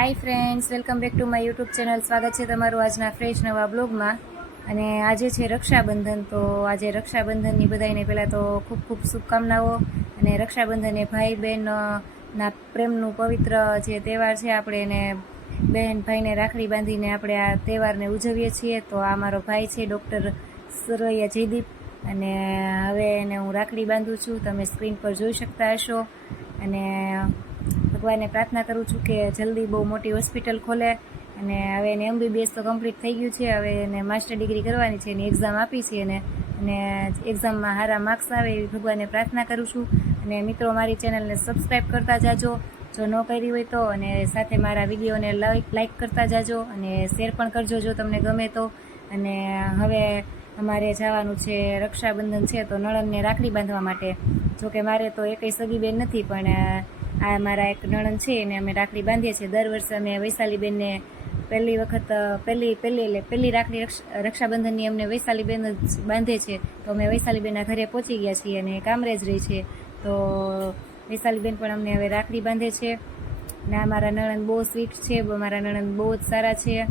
Hi friends, welcome back to my YouTube channel. સ્વાગત છે તમારું આજના ફ્રેશ નવા બ્લોગમાં. અને આજે છે રક્ષાબંધન. તો આજે રક્ષાબંધનની બધાને પહેલાં તો ખૂબ ખૂબ શુભકામનાઓ. અને રક્ષાબંધન એ ભાઈ બહેનના પ્રેમનું પવિત્ર જે તહેવાર છે, આપણે એને બહેન ભાઈને રાખડી બાંધીને આપણે આ તહેવારને ઉજવીએ છીએ. તો આ મારો ભાઈ છે, ડૉક્ટર સરવૈયા જયદીપ. અને હવે એને હું રાખડી બાંધું છું, તમે સ્ક્રીન પર જોઈ શકતા હશો. અને ભગવાનને પ્રાર્થના કરું છું કે જલ્દી બહુ મોટી હોસ્પિટલ ખોલે. અને હવે એને MBBS તો કમ્પ્લીટ થઈ ગયું છે, હવે એને માસ્ટર ડિગ્રી કરવાની છે, એની એક્ઝામ આપી છે અને એક્ઝામમાં સારા માર્ક્સ આવે એવી ભગવાનને પ્રાર્થના કરું છું. અને મિત્રો, મારી ચેનલને સબસ્ક્રાઈબ કરતા જાજો જો ન કરી હોય તો, અને સાથે મારા વિડીયોને લાઈક કરતા જાજો અને શેર પણ કરજો જો તમને ગમે તો. અને હવે અમારે જવાનું છે, રક્ષાબંધન છે તો નણંદને રાખડી બાંધવા માટે. જોકે મારે તો એકઈ સગી બેન નથી, પણ આ મારા એક નણંદ છે એને અમે રાખડી બાંધીએ છીએ. દર વર્ષે અમે વૈશાલીબેનને પહેલી રાખડી રક્ષાબંધનની અમને વૈશાલીબેન જ બાંધે છે. તો અમે વૈશાલીબેનના ઘરે પહોંચી ગયા છીએ અને કામરેજ રહી છે. તો વૈશાલીબેન પણ અમને હવે રાખડી બાંધે છે. અને આ મારા નણંદ બહુ સ્વીટ છે, મારા નણંદ બહુ જ સારા છે.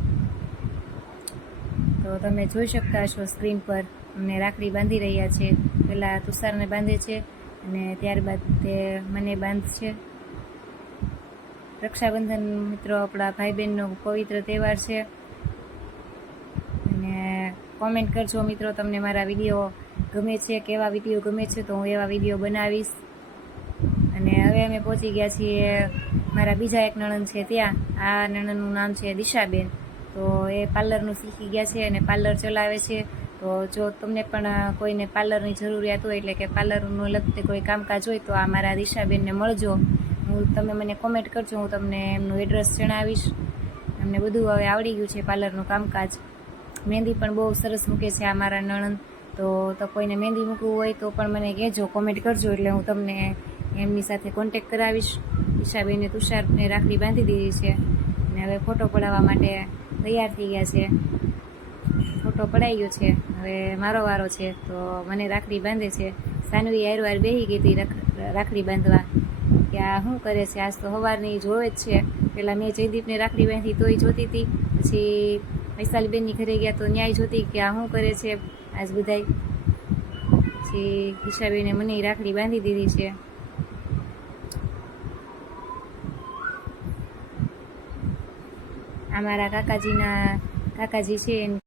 તો તમે જોઈ શકતા હશો સ્ક્રીન પર અમને રાખડી બાંધી રહ્યા છે. પહેલાં તુષારને બાંધે છે અને ત્યારબાદ તે મને બાંધશે. રક્ષાબંધન મિત્રો આપણા ભાઈ બહેનનો પવિત્ર તહેવાર છે. અને કોમેન્ટ કરજો મિત્રો, તમને મારા વિડીયો ગમે છે, કેવા વિડીયો ગમે છે, તો હું એવા વિડીયો બનાવીશ. અને હવે અમે પહોંચી ગયા છીએ મારા બીજા એક નણંદ છે ત્યાં. આ નણંદનું નામ છે દિશાબેન. તો એ પાર્લરનું શીખી ગયા છે અને પાર્લર ચલાવે છે. તો જો તમને પણ કોઈને પાર્લરની જરૂરિયાત હોય, એટલે કે પાર્લરનું લગતે કોઈ કામકાજ હોય, તો આ મારા દિશાબેનને મળજો. તમે મને કોમેન્ટ કરજો, હું તમને એમનું એડ્રેસ જણાવીશ. અમને બધું હવે આવડી ગયું છે પાર્લરનું કામકાજ. મહેંદી પણ બહુ સરસ મૂકે છે આ મારા નણંદ. તો કોઈને મહેંદી મૂકવું હોય તો પણ મને કહેજો, કોમેન્ટ કરજો, એટલે હું તમને એમની સાથે કોન્ટેક કરાવીશ. દિશાબેને તુષારને રાખડી બાંધી દીધી છે અને હવે ફોટો પડાવવા માટે તૈયાર થઈ ગયા છે. ફોટો પડાઈ ગયો છે, હવે મારો વારો છે. તો મને રાખડી બાંધે છે. સાનવી આરવાર બેસી ગઈ હતી રાખડી બાંધવા, કે આ શું કરે છે. આજ તો સવારની જોવે જ છે. પહેલાં મેં જયદીપને રાખડી બાંધી તોય જોતી હતી, પછી વૈશાલીબેનની ઘરે ગયા તો ન્યાય જોતી કે આ શું કરે છે આજ બધાય. પછી દિશાબેને મને રાખડી બાંધી દીધી છે. આ મારા કાકાજી છે.